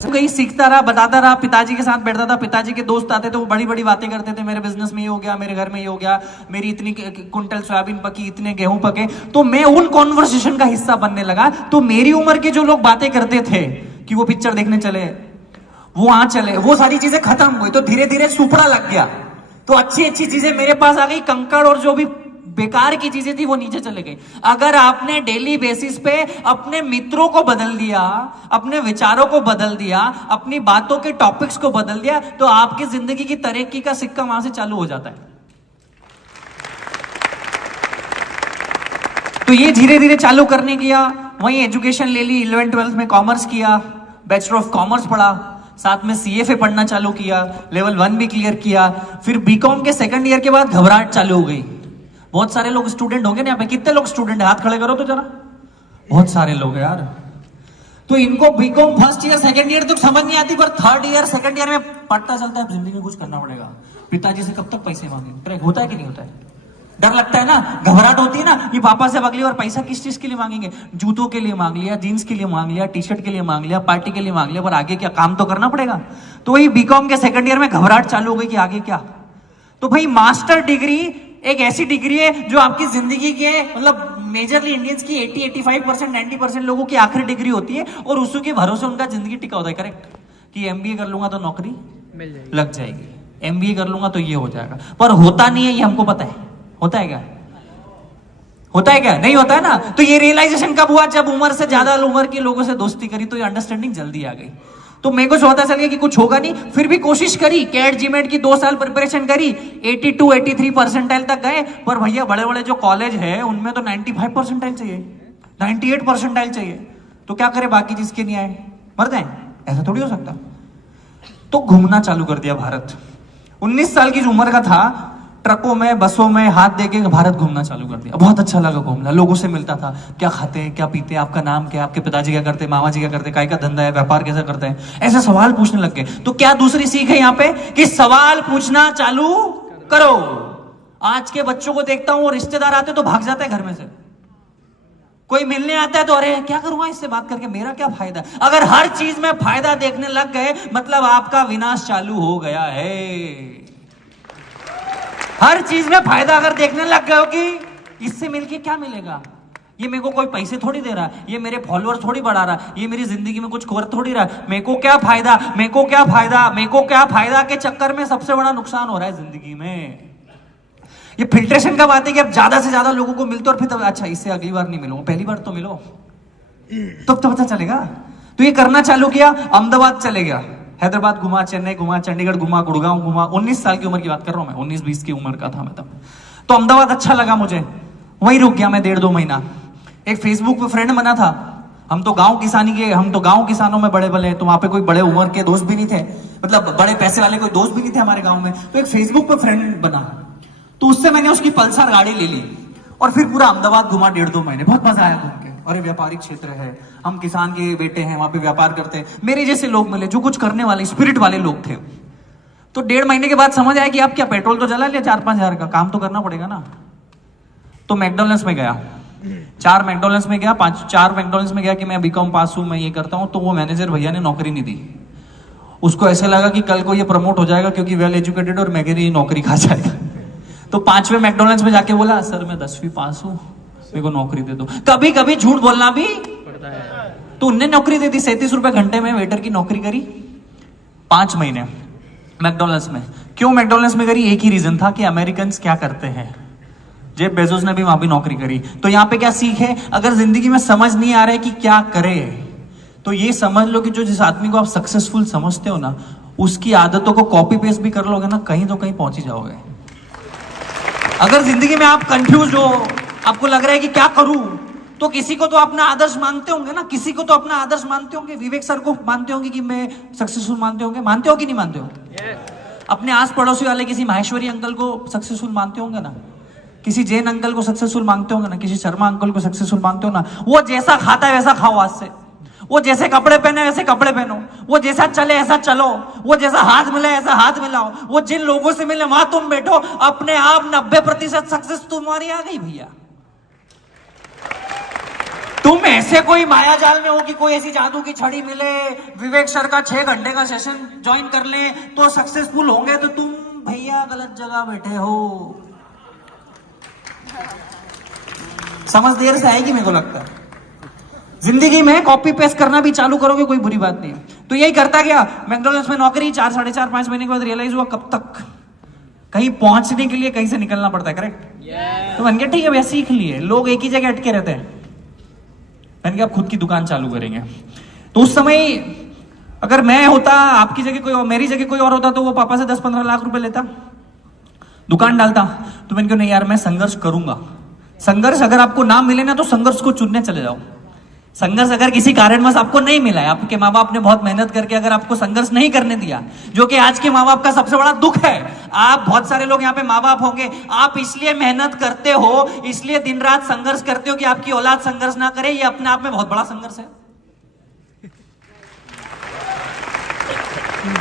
कहीं सीखता रहा, बताता रहा, पिताजी के साथ बैठता था, पिताजी के दोस्त आते थे, वो बड़ी बड़ी बातें करते थे, मेरे बिजनेस में ये हो गया, मेरे घर में ये हो गया, मेरी इतनी कुंटल सोयाबीन पकी, इतने गेहूं पके। तो मैं उन कॉन्वर्सेशन का हिस्सा बनने लगा। तो मेरी उम्र के जो लोग बातें करते थे कि वो पिक्चर देखने चले, वो वहां चले, वो सारी चीजें खत्म हुई। तो धीरे धीरे सुपड़ा लग गया। तो अच्छी अच्छी चीजें मेरे पास आ गई, कंकड़ और जो भी बेकार की चीजें थी वो नीचे चले गई। अगर आपने डेली बेसिस पे अपने मित्रों को बदल दिया, अपने विचारों को बदल दिया, अपनी बातों के टॉपिक्स को बदल दिया, तो आपकी जिंदगी की तरक्की का सिक्का वहां से चालू हो जाता है। तो ये धीरे धीरे चालू करने किया। वहीं एजुकेशन ले ली, 11th 12th में कॉमर्स किया, बैचलर ऑफ कॉमर्स पढ़ा, साथ में सीएफए पढ़ना चालू किया, लेवल 1 भी क्लियर किया। फिर बीकॉम के सेकंड ईयर के बाद घबराहट चालू हो गई। बहुत सारे लोग स्टूडेंट होंगे ना यहाँ पे, कितने लोग स्टूडेंट है? हाथ खड़े करो तो जरा। बहुत सारे लोग हैं यार। तो इनको BCom first year second year तो समझ नहीं आती, पर थर्ड ईयर सेकंड ईयर में पढ़ता चलता है जिंदगी में कुछ करना पड़ेगा, पिताजी से कब तक पैसे मांगे। होता है कि नहीं होता है? डर लगता है ना, घबराहट होती है ना कि पापा से अगली बार पैसा किस चीज के लिए मांगेंगे। जूतों के लिए मांग लिया, जीन्स के लिए मांग लिया, टी शर्ट के लिए मांग लिया, पार्टी के लिए मांग लिया, पर आगे क्या, काम तो करना पड़ेगा। तो वही बीकॉम के सेकंड ईयर में घबराहट चालू हो गई कि आगे क्या। तो भाई मास्टर डिग्री एक ऐसी डिग्री है जो आपकी जिंदगी के, मतलब मेजरली इंडियंस की 80-85%, 90% लोगों की आखिरी डिग्री होती है, और उसी के भरोसे उनका जिंदगी टिका होता है। करेक्ट? कि एमबीए कर लूंगा तो नौकरी मिल जाएगी, लग जाएगी, एमबीए कर लूंगा तो ये हो जाएगा। पर होता नहीं है, ये हमको पता है। होता है क्या? होता है क्या? नहीं होता है ना। तो ये रियलाइजेशन कब हुआ? जब उम्र से ज्यादा उम्र के लोगों से दोस्ती करी, तो ये अंडरस्टैंडिंग जल्दी आ गई। तो मेरे को पता चल गया कि कुछ होगा नहीं, फिर भी कोशिश करी, कैट जीमेट की 2 साल प्रिपरेशन करी, 82-83 परसेंटाइल तक गए। पर भैया बड़े बड़े जो कॉलेज है उनमें तो 95 परसेंटाइल चाहिए, 98 परसेंटाइल चाहिए। तो क्या करे, बाकी जिसके नहीं आए मर जाए? ऐसा थोड़ी हो सकता। तो घूमना चालू कर दिया भारत। 19 साल की उम्र का था, ट्रकों में, बसों में हाथ देके भारत घूमना चालू कर दिया। बहुत अच्छा लगा घूमना, लोगों से मिलता था, क्या खाते हैं, क्या पीते हैं, आपका नाम क्या, आपके पिताजी क्या करते हैं, मामा जी क्या करते हैं, काय का धंधा है, व्यापार कैसा करते हैं, ऐसे सवाल पूछने लग गए। तो क्या दूसरी सीख है यहाँ पे कि सवाल पूछना चालू करो। आज के बच्चों को देखता हूं, रिश्तेदार आते तो भाग जाता है घर में से, कोई मिलने आता है तो अरे क्या करूंगा इससे बात करके, मेरा क्या फायदा। अगर हर चीज में फायदा देखने लग गए, मतलब आपका विनाश चालू हो गया है। हर चीज में फायदा अगर देखने लग गए हो कि इससे मिलके क्या मिलेगा, ये मेरे को कोई पैसे थोड़ी दे रहा, ये मेरे फॉलोअर्स थोड़ी बढ़ा रहा, ये मेरी जिंदगी में कुछ कर थोड़ी रहा, मेरे को क्या फायदा, मेरे को क्या फायदा, मेरे को क्या फायदा के चक्कर में सबसे बड़ा नुकसान हो रहा है जिंदगी में। ये फिल्ट्रेशन का बात है कि अब ज्यादा से ज्यादा लोगों को मिलते और फिर तब अच्छा इससे अगली बार नहीं मिलूंगा, पहली बार तो मिलो, तब तो पता चलेगा। तो ये करना चालू किया, अहमदाबाद चले गया, हैदराबाद घुमा, चेन्नई घुमा, चंडीगढ़ घुमा, गुड़गांव घुमा। 19 साल की उम्र की बात कर रहा हूं मैं, 19-20 की उम्र का था मैं तब। तो अहमदाबाद अच्छा लगा मुझे, वहीं रुक गया मैं 1.5-2 महीना। एक फेसबुक पे फ्रेंड बना था, हम तो गांव किसानी के, हम तो गांव किसानों में बड़े बड़े, तो वहां पे कोई बड़े उम्र के दोस्त भी नहीं थे, मतलब बड़े पैसे वाले कोई दोस्त भी नहीं थे हमारे गांव में। तो एक फेसबुक पे फ्रेंड बना, तो उससे मैंने उसकी पल्सर गाड़ी ले ली और फिर पूरा अहमदाबाद घुमा 1.5-2 महीने। बहुत मजा आया घूम के। अरे व्यापारिक क्षेत्र है, हम किसान के बेटे हैं, वहां पे व्यापार करते हैं, मेरे जैसे लोग मिले जो कुछ करने वाले स्पिरिट वाले लोग थे। तो 1.5 महीने के बाद समझ आया कि आप क्या, पेट्रोल तो जला लिया 4-5 हजार का, काम तो करना पड़ेगा ना। तो मैकडॉनल्ड्स में गया, 4 मैकडॉनल्ड्स में गया, 4 मैकडॉनल्ड्स में गया कि मैं बीकॉम पास हूं, मैं ये करता हूं। तो वो मैनेजर भैया ने नौकरी नहीं दी। उसको ऐसे लगा कि कल को ये प्रमोट हो जाएगा क्योंकि वेल एजुकेटेड और मेरी नौकरी खा जाएगा। तो 5वें मैकडॉनल्ड्स में जाके बोला, सर मैं 10वीं पास हूं, मेरे को नौकरी दे दो। कभी कभी झूठ बोलना भी पड़ता है। तो उनने नौकरी दे दी, 37 रुपए घंटे में वेटर की नौकरी करी 5 महीने मैकडॉनल्ड्स में। क्यों मैकडॉनल्ड्स में करी? एक ही रीजन था कि अमेरिकन क्या करते हैं। जेफ बेजोस ने भी वहां भी नौकरी करी। तो यहाँ पे क्या सीख है? अगर जिंदगी में समझ नहीं आ रहा है कि क्या करे, तो ये समझ लो कि जो जिस आदमी को आप सक्सेसफुल समझते हो ना, उसकी आदतों को कॉपी पेस्ट भी कर लोगे ना, कहीं तो कहीं पहुंच ही जाओगे। अगर जिंदगी में आप कंफ्यूज हो, आपको लग रहा है कि क्या करूं, तो किसी को तो अपना आदर्श मानते होंगे ना, किसी को तो अपना आदर्श मानते होंगे। विवेक सर को मानते होंगे कि मैं सक्सेसफुल मानते होंगे, मानते हो कि नहीं मानते हो? अपने आस पड़ोसी वाले किसी माहेश्वरी अंकल को सक्सेसफुल मानते होंगे ना, किसी जैन अंकल को सक्सेसफुल मानते होंगे ना, किसी शर्मा अंकल को सक्सेसफुल मानते हो ना। वो जैसा खाता है वैसा खाओ आज से, वो जैसे कपड़े पहने वैसे कपड़े पहनो, वो जैसा चले ऐसा चलो, वो जैसा हाथ मिले ऐसा हाथ मिलाओ, वो जिन लोगों से मिले वहां तुम बैठो, अपने आप 90% सक्सेस तुम्हारी आ गई भैया। तुम ऐसे कोई माया जाल में हो कि कोई ऐसी जादू की छड़ी मिले, विवेक सर का 6 घंटे का सेशन ज्वाइन कर ले तो सक्सेसफुल होंगे, तो तुम भैया गलत जगह बैठे हो। समझ देर से आएगी मेरे को लगता है। जिंदगी में कॉपी पेस्ट करना भी चालू करोगे कोई बुरी बात नहीं है। तो यही करता गया, मैकडॉनल्ड्स में नौकरी 4, 4.5, 5 महीने के बाद रियलाइज हुआ कब तक कहीं पहुंचने के लिए कहीं से निकलना पड़ता है, करेक्ट। तो मैंने कहा ठीक है भैया सीख लिए, लोग एक ही जगह अटके रहते हैं, मैंने कहा आप खुद की दुकान चालू करेंगे। तो उस समय अगर मैं होता, आपकी जगह कोई और, मेरी जगह कोई और होता, तो वो पापा से 10-15 लाख रुपए लेता, दुकान डालता। तो मैंने कहा नहीं यार मैं संघर्ष करूंगा। संघर्ष अगर आपको ना मिले ना तो संघर्ष को चुनने चले जाओ। संघर्ष अगर किसी कारणवश आपको नहीं मिला है, आपके माँ बाप ने बहुत मेहनत करके अगर आपको संघर्ष नहीं करने दिया, जो कि आज के माँ बाप का सबसे बड़ा दुख है। आप बहुत सारे लोग यहाँ पे माँ बाप होंगे, आप इसलिए मेहनत करते हो, इसलिए दिन रात संघर्ष करते हो कि आपकी औलाद संघर्ष ना करे। ये अपने आप में बहुत बड़ा संघर्ष है।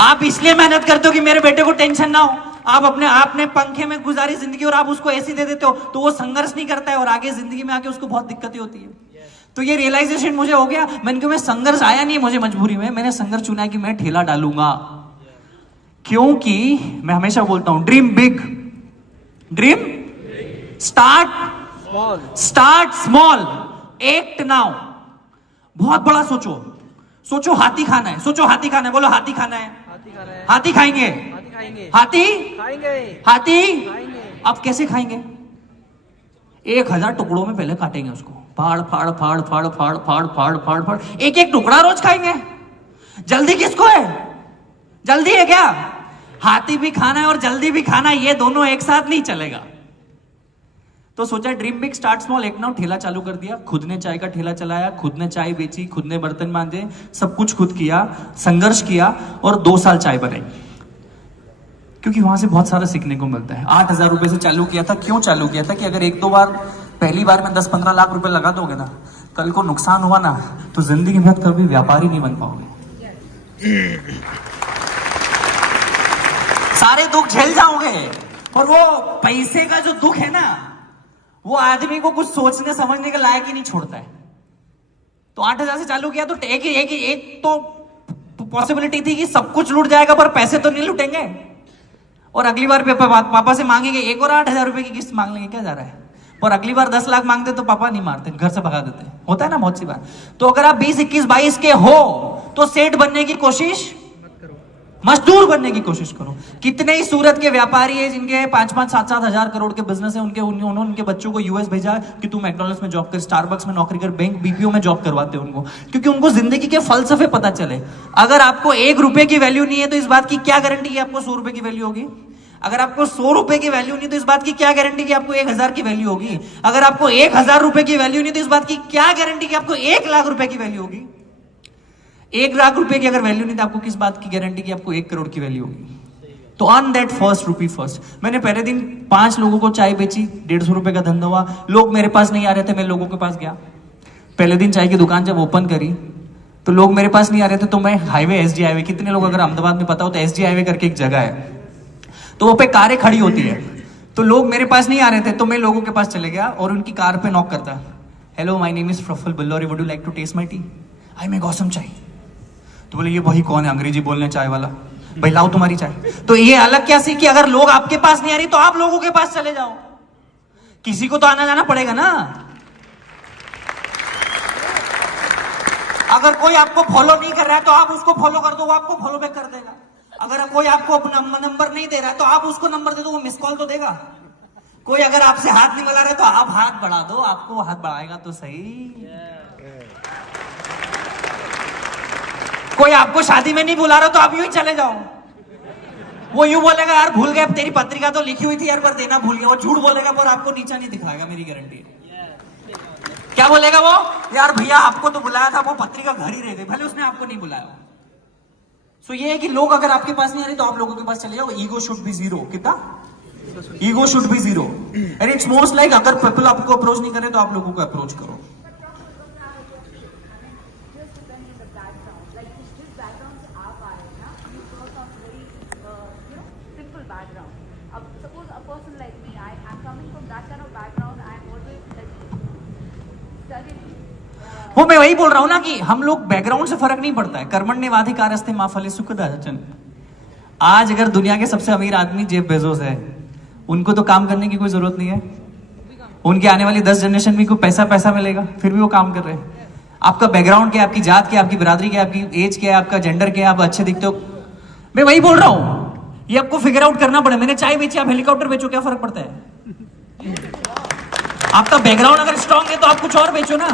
आप इसलिए मेहनत करते हो कि मेरे बेटे को टेंशन ना हो। आप आपने पंखे में गुजारी जिंदगी और आप उसको ऐसी दे देते हो, तो वो संघर्ष नहीं करता है और आगे जिंदगी में आके उसको बहुत दिक्कतें होती है। तो ये रियलाइजेशन मुझे हो गया। मैंने कहा मैं संघर्ष आया नहीं मुझे मजबूरी में, मैंने संघर्ष चुना है कि मैं ठेला डालूंगा। क्योंकि मैं हमेशा बोलता हूं dream big, dream start small, act now. बहुत बड़ा सोचो, सोचो हाथी खाना है, सोचो हाथी खाना है, बोलो हाथी खाना है, हाथी खाएंगे, हाथी हाथी। आप कैसे खाएंगे? 1000 टुकड़ों में पहले काटेंगे उसको, फाड़ फाड़ फाड़ फाड़ फाड़ फाड़ फाड़ फाड़ फाड़, एक एक टुकड़ा रोज खाएंगे। जल्दी किसको है? जल्दी है क्या? हाथी भी खाना है और जल्दी भी खाना है, ये दोनों एक साथ नहीं चलेगा। तो सोचा ड्रीम बिग स्टार्ट स्मॉल, एक नाउ ठेला चालू कर दिया। खुद ने चाय का ठेला चलाया, खुद ने चाय बेची, खुद ने बर्तन मांजे, सब कुछ खुद किया, संघर्ष किया और 2 साल चाय बनाई। क्योंकि वहां से बहुत सारा सीखने को मिलता है। 8000 रुपए से चालू किया था। क्यों चालू किया था? कि अगर 1-2 बार, पहली बार में 10-15 लाख रुपए लगा दोगे ना, कल को नुकसान हुआ ना तो जिंदगी में कभी व्यापारी नहीं बन पाओगे। सारे दुख झेल जाओगे। और वो पैसे का जो दुख है ना, वो आदमी को कुछ सोचने समझने के लायक ही नहीं छोड़ता है। तो 8000 से चालू किया तो एक तो पॉसिबिलिटी थी कि सब कुछ लूट जाएगा पर पैसे तो नहीं लूटेंगे। और अगली बार पापा से मांगेंगे, एक और 8000 रुपए की किस्त मांग लेंगे, क्या जा रहा है। और अगली बार 10 लाख मांगते तो पापा नहीं मारते, घर से भगा देते। होता है ना बहुत सी बार। तो अगर आप 20, 21, 22 के हो तो सेठ बनने की कोशिश, मजदूर बनने की कोशिश करो। कितने ही सूरत के व्यापारी है जिनके 5-5, 7-7 हजार करोड़ के बिजनेस है, उन्होंने उनके बच्चों को यूएस भेजा कि तू मैकडॉनल्ड्स में जॉब कर, स्टारबक्स में नौकरी कर, बैंक बीपीओ में जॉब करवाते हैं उनको, क्योंकि उनको जिंदगी के फलसफे पता चले। अगर आपको 1 रुपए की वैल्यू नहीं है तो इस बात की क्या गारंटी कि आपको 100 रुपए की वैल्यू होगी। अगर आपको 100 रुपए की वैल्यू नहीं तो इस बात की क्या गारंटी कि आपको 1000 की वैल्यू होगी। अगर आपको 1000 रुपए की वैल्यू नहीं तो इस बात की क्या गारंटी कि आपको 1 लाख रुपए की वैल्यू होगी। 1 लाख रुपए की अगर वैल्यू नहीं तो आपको किस बात की गारंटी कि आपको 1 करोड़ की वैल्यू होगी। तो earn that first rupee first. मैंने पहले दिन 5 लोगों को चाय बेची, 150 रुपए का धंधा हुआ। लोग मेरे पास नहीं आ रहे थे, मैं लोगों के पास गया। पहले दिन चाय की दुकान जब ओपन करी तो लोग मेरे पास नहीं आ रहे थे, तो मैं हाईवे, एसडी हाईवे, कितने लोग अगर अहमदाबाद में पता हो तो एसडी हाईवे करके एक जगह है, तो वो पे कारें खड़ी होती है। तो लोग मेरे पास नहीं आ रहे थे तो मैं लोगों के पास चले गया और उनकी कार पे नॉक करता, hello my name is Prafull Ballauri, would you like to taste my tea? I make awesome chai. तो बोले ये वही कौन है अंग्रेजी बोलने चाय वाला, भाई लाओ तुम्हारी चाय। तो ये अलग क्या सीखी, अगर लोग आपके पास नहीं आ रही तो आप लोगों के पास चले जाओ। किसी को तो आना जाना पड़ेगा ना। अगर कोई आपको फॉलो नहीं कर रहा है तो आप उसको फॉलो कर दो, वो आपको फॉलो बैक कर देगा। अगर कोई आपको अपना नंबर नहीं दे रहा है तो आप उसको नंबर दे दो, वो मिस कॉल तो देगा। कोई अगर आपसे हाथ नहीं मिला रहा है तो आप हाथ बढ़ा दो, आपको हाथ बढ़ाएगा तो सही। कोई आपको शादी में नहीं बुला रहा तो आप यूं ही चले जाओ। वो यूं बोलेगा यार भूल गए, तेरी पत्रिका तो लिखी हुई थी यार पर देना भूल गया। वो झूठ बोलेगा पर आपको नीचा नहीं दिखाएगा, मेरी गारंटी है। क्या बोलेगा वो, यार भैया आपको तो बुलाया था, वो पत्रिका घर ही रह गई, भले उसने आपको नहीं बुलाया। सो ये है कि लोग अगर आपके पास नहीं आ रहे तो आप लोगों के पास चले जाओ। Ego should be zero. कितना? Ego should be zero. And it's most like अगर पीपल आपको अप्रोच नहीं करे तो आप लोगों को अप्रोच करो। वो मैं वही बोल रहा हूं ना कि हम लोग बैकग्राउंड से फर्क नहीं पड़ता है। कर्मण्येवाधिकारस्ते मा फले सुखदाचन। आज अगर दुनिया के सबसे अमीर आदमी जेफ बेजोस है, उनको तो काम करने की कोई जरूरत नहीं है, उनके आने वाली 10 जनरेशन में को पैसा पैसा मिलेगा, फिर भी वो काम कर रहे हैं। आपका बैकग्राउंड क्या है, आपकी जात क्या है, आपकी बिरादरी क्या है, आपकी एज क्या है, आपका जेंडर क्या है, आप अच्छे दिखते हो, मैं वही बोल रहा हूं, ये आपको फिगर आउट करना पड़े। मैंने चाय बेची, आप हेलीकॉप्टर बेचो, क्या फर्क पड़ता है? आपका बैकग्राउंड अगर स्ट्रांग है तो आप कुछ और बेचो ना।